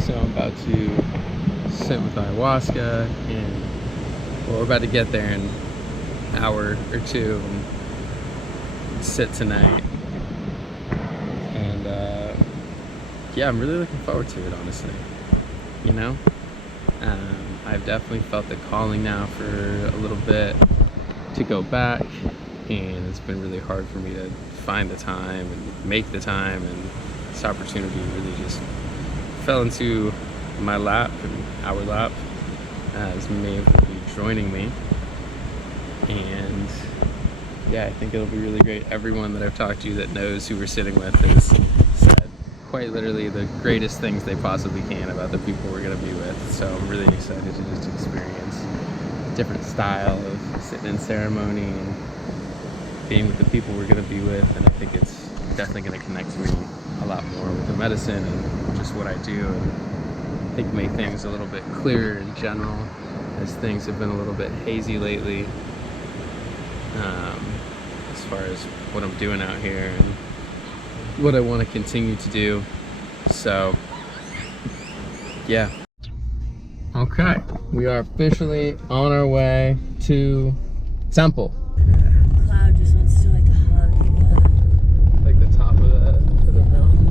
So I'm about to sit with ayahuasca, and well, we're about to get there in an hour or two and sit tonight. And yeah, I'm really looking forward to it, honestly. You know, I've definitely felt the calling now for a little bit to go back, and it's been really hard for me to find the time and make the time, and this opportunity really just fell into my lap and our lap as Maeve will be joining me. And yeah, I think it'll be really great. Everyone that I've talked to that knows who we're sitting with has said quite literally the greatest things they possibly can about the people we're going to be with. So I'm really excited to just experience a different style of sitting in ceremony and being with the people we're going to be with. And I think it's definitely going to connect me a lot more with the medicine and just what I do, and I think make things a little bit clearer in general, as things have been a little bit hazy lately, as far as what I'm doing out here and what I want to continue to do. So yeah. Okay, we are officially on our way to Temple. Cloud just wants to like hug Like the top of the mountain.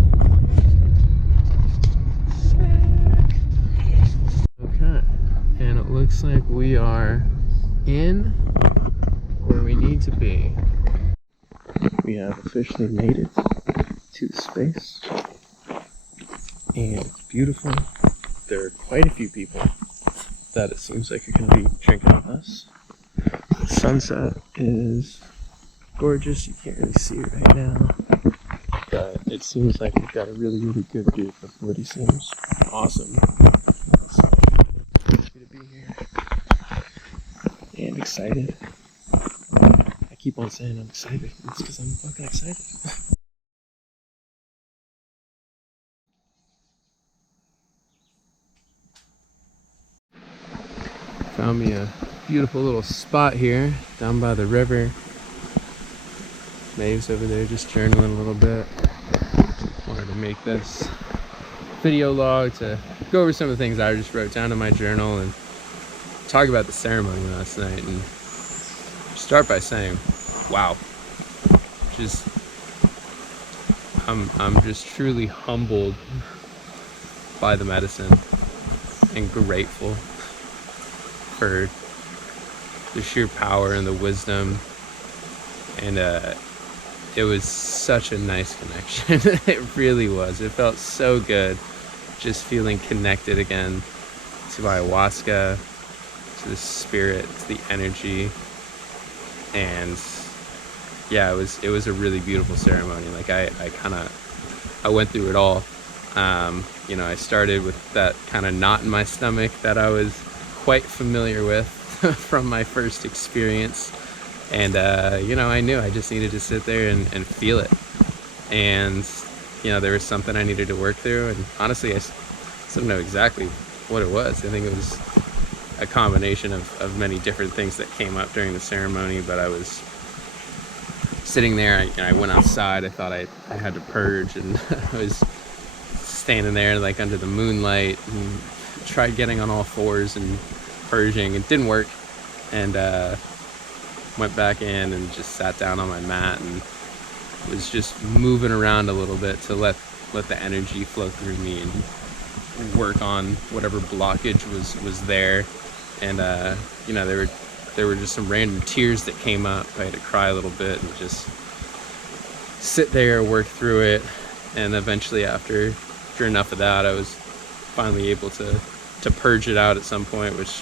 Okay, and it looks like we are in where we need to be. We have officially made it to the space, and it's beautiful. There are quite a few people that it seems like are going to be drinking with us. The sunset is gorgeous. You can't really see it right now, but it seems like we've got a really, really good group. Everybody seems awesome. So happy to be here and excited. I keep on saying I'm excited. It's because I'm fucking excited. Found me a beautiful little spot here down by the river. Maeve's over there just journaling a little bit. Wanted to make this video log to go over some of the things I just wrote down in my journal and talk about the ceremony last night, and start by saying, wow, just I'm just truly humbled by the medicine and grateful for the sheer power and the wisdom. And it was such a nice connection. It really was. It felt so good just feeling connected again to ayahuasca, to the spirit, to the energy. And yeah, it was a really beautiful ceremony. Like I went through it all. You know, I started with that kind of knot in my stomach that I was quite familiar with from my first experience. And you know, I knew I just needed to sit there and feel it. And you know, there was something I needed to work through, and honestly I still don't know exactly what it was. I think it was a combination of many different things that came up during the ceremony. But I was sitting there, I went outside. I thought I had to purge, and I was standing there like under the moonlight and tried getting on all fours and purging. It didn't work, and went back in and just sat down on my mat and was just moving around a little bit to let the energy flow through me and work on whatever blockage was there. And you know, there were just some random tears that came up. I had to cry a little bit and just sit there, work through it. And eventually, after enough of that, I was finally able to purge it out at some point, which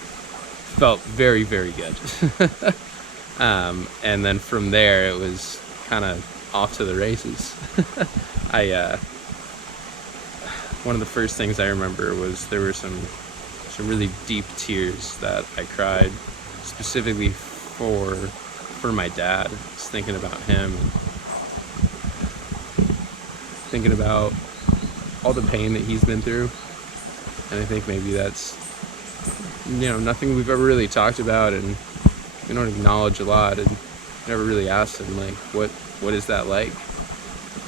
felt very, very good. And then from there, it was kind of off to the races. One of the first things I remember was there were some really deep tears that I cried specifically for my dad. Just thinking about him, and thinking about all the pain that he's been through. And I think maybe that's, you know, nothing we've ever really talked about, and we don't acknowledge a lot, and never really asked him like what is that like.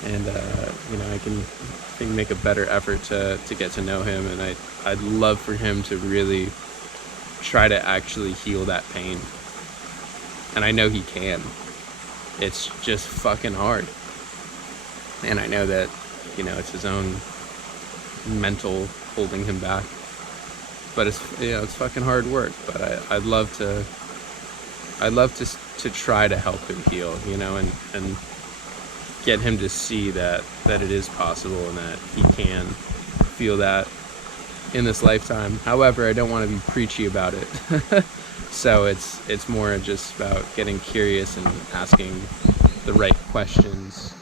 And you know, I can think make a better effort to get to know him, and I'd love for him to really try to actually heal that pain. And I know he can. It's just fucking hard. And I know that, you know, it's his own mental holding him back. But it's, you know, it's fucking hard work. But I'd love to try to help him heal, you know, and get him to see that it is possible and that he can feel that in this lifetime. However, I don't want to be preachy about it. So it's more just about getting curious and asking the right questions.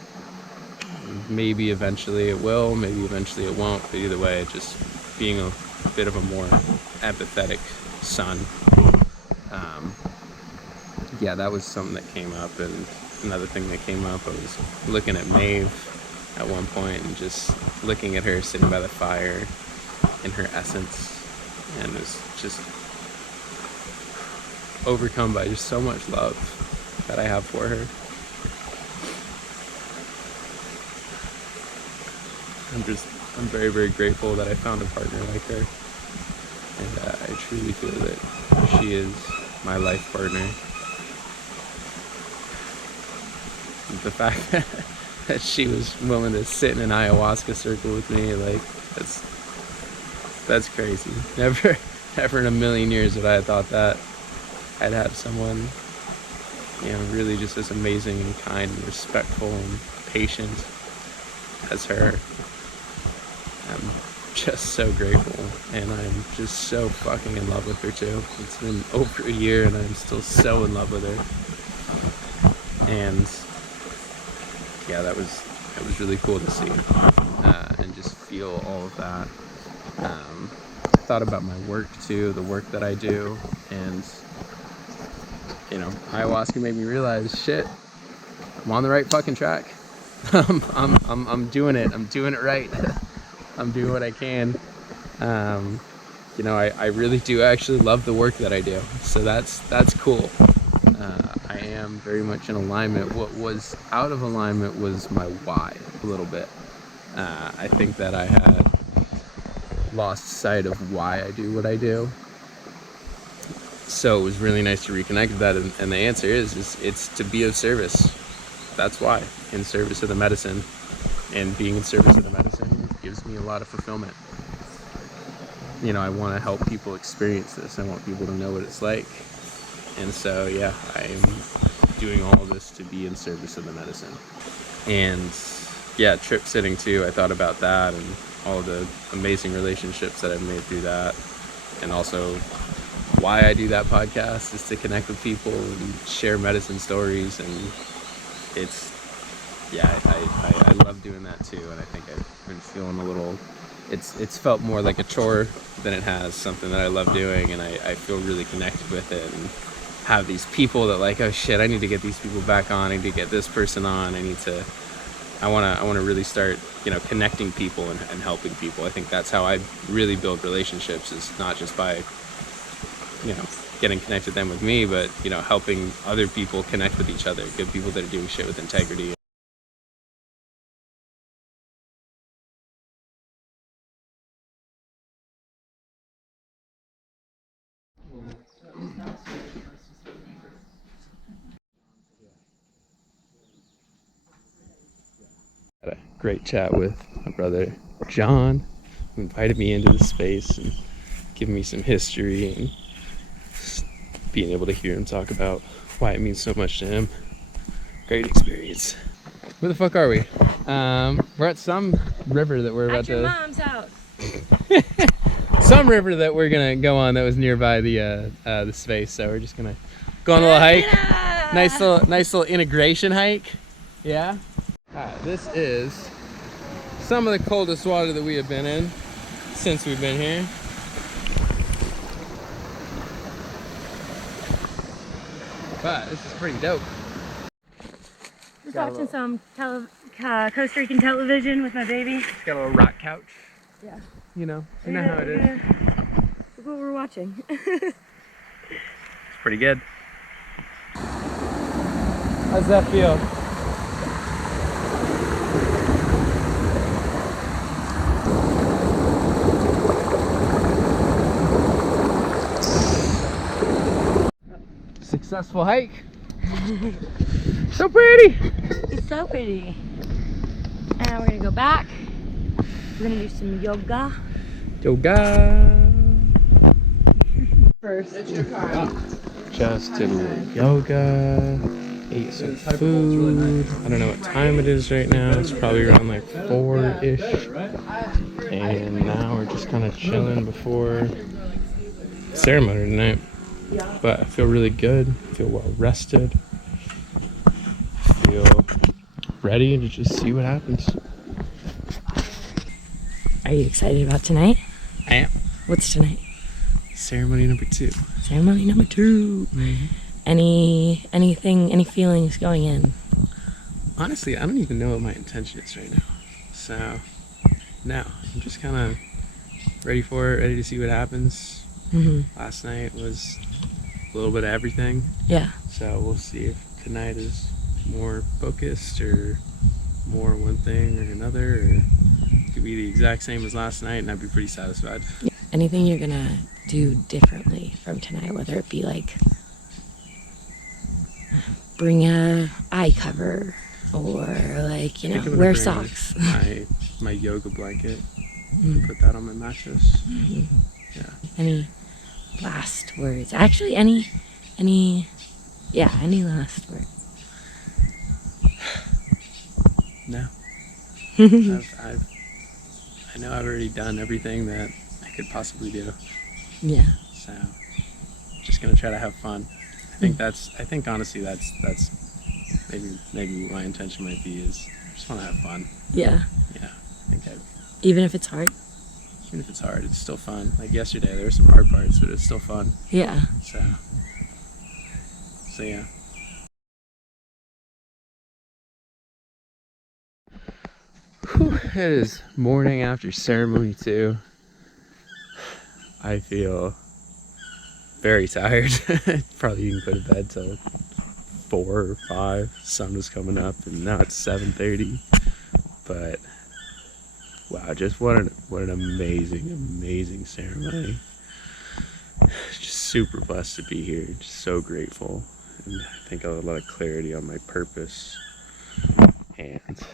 Maybe eventually it will, maybe eventually it won't, but either way, just being a bit of a more empathetic son. Yeah, that was something that came up. And another thing that came up, I was looking at Maeve at one point and just looking at her sitting by the fire in her essence, and was just overcome by just so much love that I have for her. I'm very, very grateful that I found a partner like her, and I truly feel that she is my life partner. The fact that she was willing to sit in an ayahuasca circle with me, like, that's crazy. Never in a million years would I have thought that I'd have someone, you know, really just as amazing and kind and respectful and patient as her. I'm just so grateful, and I'm just so fucking in love with her too. It's been over a year and I'm still so in love with her. And yeah, that was really cool to see, and just feel all of that. I thought about my work too, the work that I do, and you know, ayahuasca made me realize, shit, I'm on the right fucking track. I'm doing it. I'm doing it right. I'm doing what I can. You know, I really do actually love the work that I do, so that's cool. I am very much in alignment. What was out of alignment was my why a little bit. I think that I had lost sight of why I do what I do. So it was really nice to reconnect with that, and the answer is it's to be of service. That's why, in service of the medicine, and being in service of the medicine gives me a lot of fulfillment. You know, I want to help people experience this. I want people to know what it's like. And so, yeah, I'm doing all of this to be in service of the medicine. And yeah, trip sitting too, I thought about that and all the amazing relationships that I've made through that. And also why I do that podcast is to connect with people and share medicine stories. And it's, yeah, I love doing that too. And I think I've been feeling a little, it's felt more like a chore than it has something that I love doing. And I feel really connected with it, and have these people that like, oh shit, I need to get these people back on, I need to get this person on, I want to really start, you know, connecting people and helping people. I think that's how I really build relationships, is not just by, you know, getting connected them with me, but, you know, helping other people connect with each other, good people that are doing shit with integrity. Had a great chat with my brother John, who invited me into the space and giving me some history, and being able to hear him talk about why it means so much to him. Great experience. Where the fuck are we? We're at some river that we're about At your to... mom's house. Some river that we're gonna go on that was nearby the space, so we're just gonna go on a little hike. Nice little integration hike. Yeah. Alright, this is some of the coldest water that we have been in since we've been here. But this is pretty dope. Just watching some Costa Rican television with my baby. Got a little rock couch. Yeah. You know how it is. Look what we're watching. It's pretty good. How's that feel? successful hike. So pretty. It's so pretty. And we're gonna go back. We're gonna do some yoga. Yoga. First. Just did a little yoga. Ate some food. I don't know what time it is right now. It's probably around like 4-ish. And now we're just kind of chilling before ceremony tonight. But I feel really good. I feel well rested. I feel ready to just see what happens. Are you excited about tonight? I am. What's tonight? Ceremony number 2. Ceremony number 2. Mm-hmm. Any feelings going in? Honestly, I don't even know what my intention is right now. So, no, I'm just kind of ready for it, ready to see what happens. Mm-hmm. Last night was a little bit of everything. Yeah. So we'll see if tonight is more focused or more one thing or another, or it could be the exact same as last night and I'd be pretty satisfied. Anything you're gonna do differently from tonight, whether it be like bring a eye cover or like, you know, wear socks. My yoga blanket, put that on my mattress. Yeah. Any last words? Actually, any last words? No. I know I've already done everything that I could possibly do. Yeah. So, just gonna try to have fun. I think honestly that's maybe my intention might be is I just want to have fun. Yeah. Yeah. I think even if it's hard. Even if it's hard, it's still fun. Like yesterday, there were some hard parts, but it's still fun. Yeah. So yeah. Whew, it is morning after ceremony 2. I feel very tired. Probably didn't go to bed till 4 or 5. Sun was coming up, and now it's 7:30. But wow, just what an amazing ceremony. Just super blessed to be here. Just so grateful, and I think I have a lot of clarity on my purpose. And it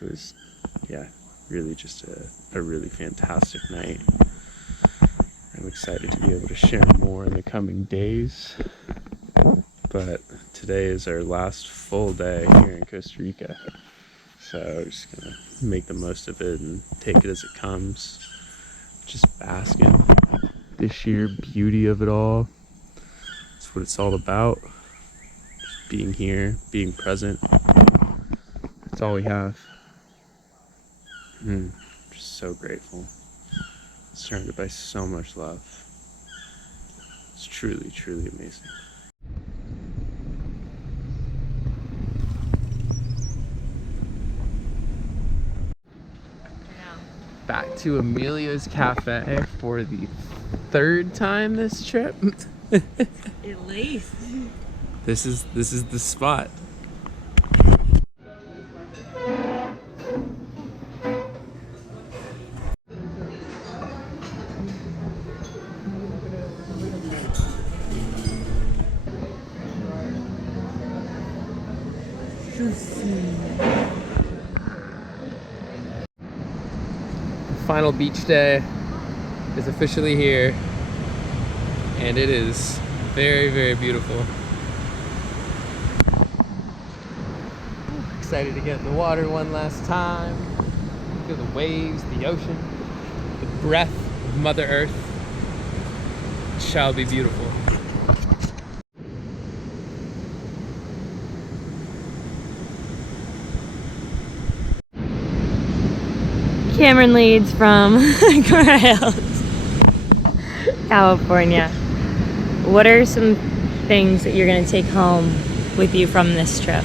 was, really just a really fantastic night. I'm excited to be able to share more in the coming days. But today is our last full day here in Costa Rica. So I'm just gonna make the most of it and take it as it comes. Just bask in the sheer beauty of it all. That's what it's all about. Just being here, being present. That's all we have. Just so grateful. Surrounded by so much love. It's truly, truly amazing. Back to Emilio's Cafe for the 3rd time this trip. At least. This is the spot. Final beach day is officially here, and it is very, very beautiful. Excited to get in the water one last time. Feel the waves, the ocean, the breath of Mother Earth. It shall be beautiful. Cameron leads from Corrales, California. What are some things that you're going to take home with you from this trip?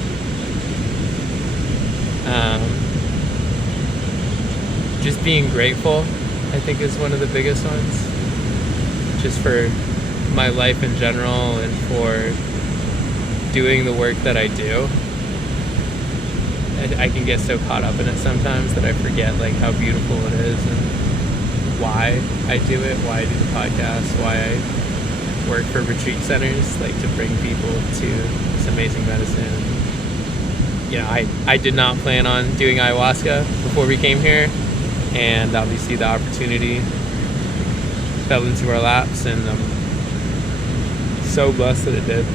Just being grateful, I think, is one of the biggest ones. Just for my life in general and for doing the work that I do. I can get so caught up in it sometimes that I forget like how beautiful it is and why I do it, why I do the podcast, why I work for retreat centers, like to bring people to this amazing medicine. You know, I did not plan on doing ayahuasca before we came here, and obviously the opportunity fell into our laps, and I'm so blessed that it did.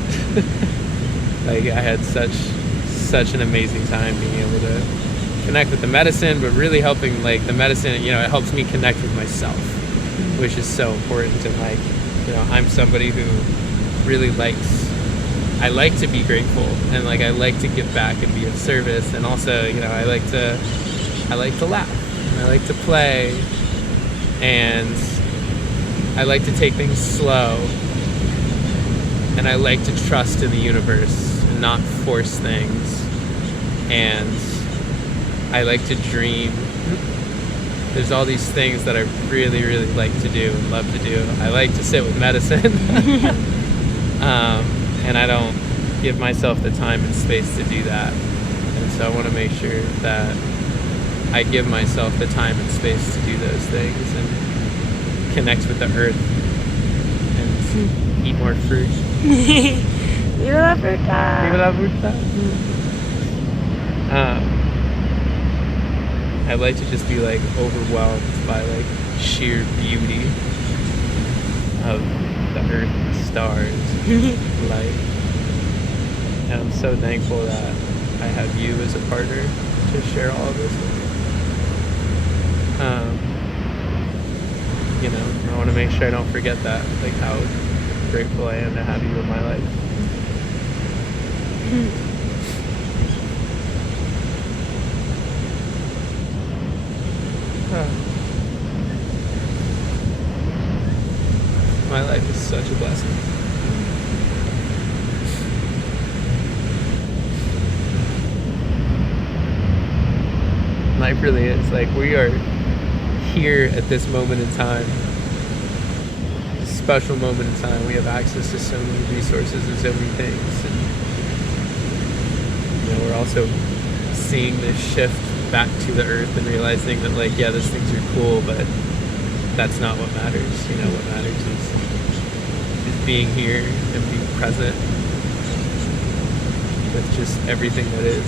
Like, I had such an amazing time being able to connect with the medicine, but really helping, like, the medicine, you know, it helps me connect with myself, which is so important. And, like, you know, I'm somebody who really I like to be grateful, and, like, I like to give back and be of service, and also, you know, I like to laugh, and I like to play, and I like to take things slow, and I like to trust in the universe and not force things, and I like to dream. There's all these things that I really, really like to do and love to do. I like to sit with medicine. And I don't give myself the time and space to do that. And so I want to make sure that I give myself the time and space to do those things and connect with the earth and eat more fruit. Viva la fruta! Viva la fruta! I like to just be, like, overwhelmed by, like, sheer beauty of the earth, the stars, life. And I'm so thankful that I have you as a partner to share all of this with. You know, I want to make sure I don't forget that, like, how grateful I am to have you in my life. My life is such a blessing. Life really is. Like, we are here at this moment in time, a special moment in time. We have access to so many resources and so many things. And, you know, we're also seeing this shift back to the earth and realizing that, like, yeah, those things are cool, but that's not what matters. You know, what matters is being here and being present with just everything that is.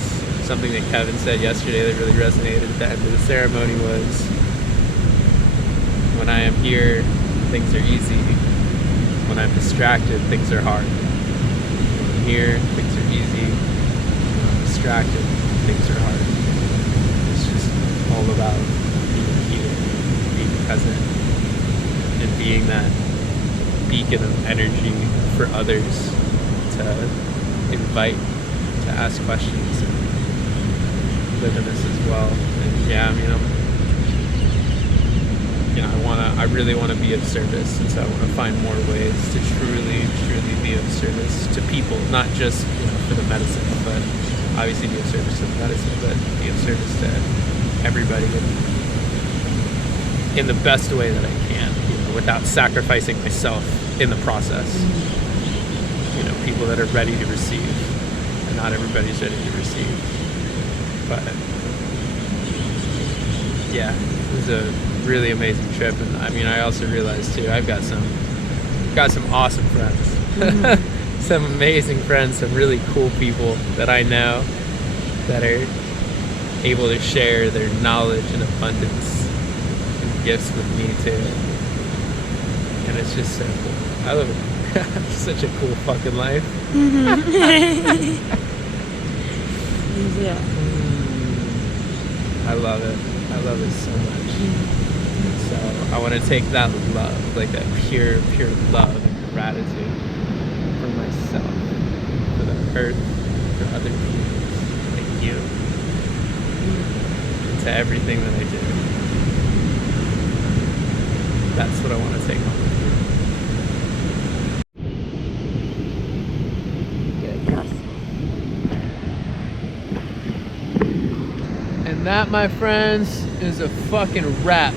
Something that Kevin said yesterday that really resonated at the end of the ceremony was, when I am here, things are easy. When I'm distracted, things are hard. When I'm here, things are easy. When I'm distracted, things are hard. It's just all about being here, being present, and being that beacon of energy for others to invite, to ask questions, and live in this as well. And yeah, I mean, I really want to be of service, and so I want to find more ways to truly be of service to people, not just, you know, for the medicine, but obviously be of service to the medicine, but be of service to everybody in the best way that I can, you know, without sacrificing myself in the process. You know, people that are ready to receive, and not everybody's ready to receive. But yeah, it was a really amazing trip, and I mean, I also realized too, I've got some awesome friends, some amazing friends, some really cool people that I know that are able to share their knowledge and abundance and gifts with me too, and it's just so cool. I love it. Such a cool fucking life. Yeah. I love it. I love it so much. So I want to take that love, like that pure love and gratitude for myself, for the earth, for other people, like you, and to everything that I do. That's what I want to take home. And that, my friends, is a fucking wrap.